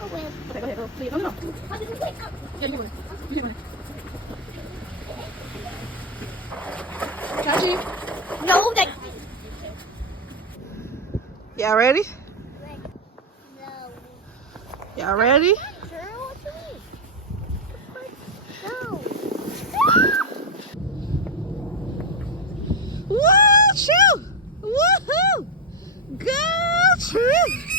Okay, go ahead, go. Please, no. Yeah, you can. You can. Chachi. No, that. Y'all ready? No. Y'all ready? What you mean? No. Woo! Choo! Woohoo! Go, Choo!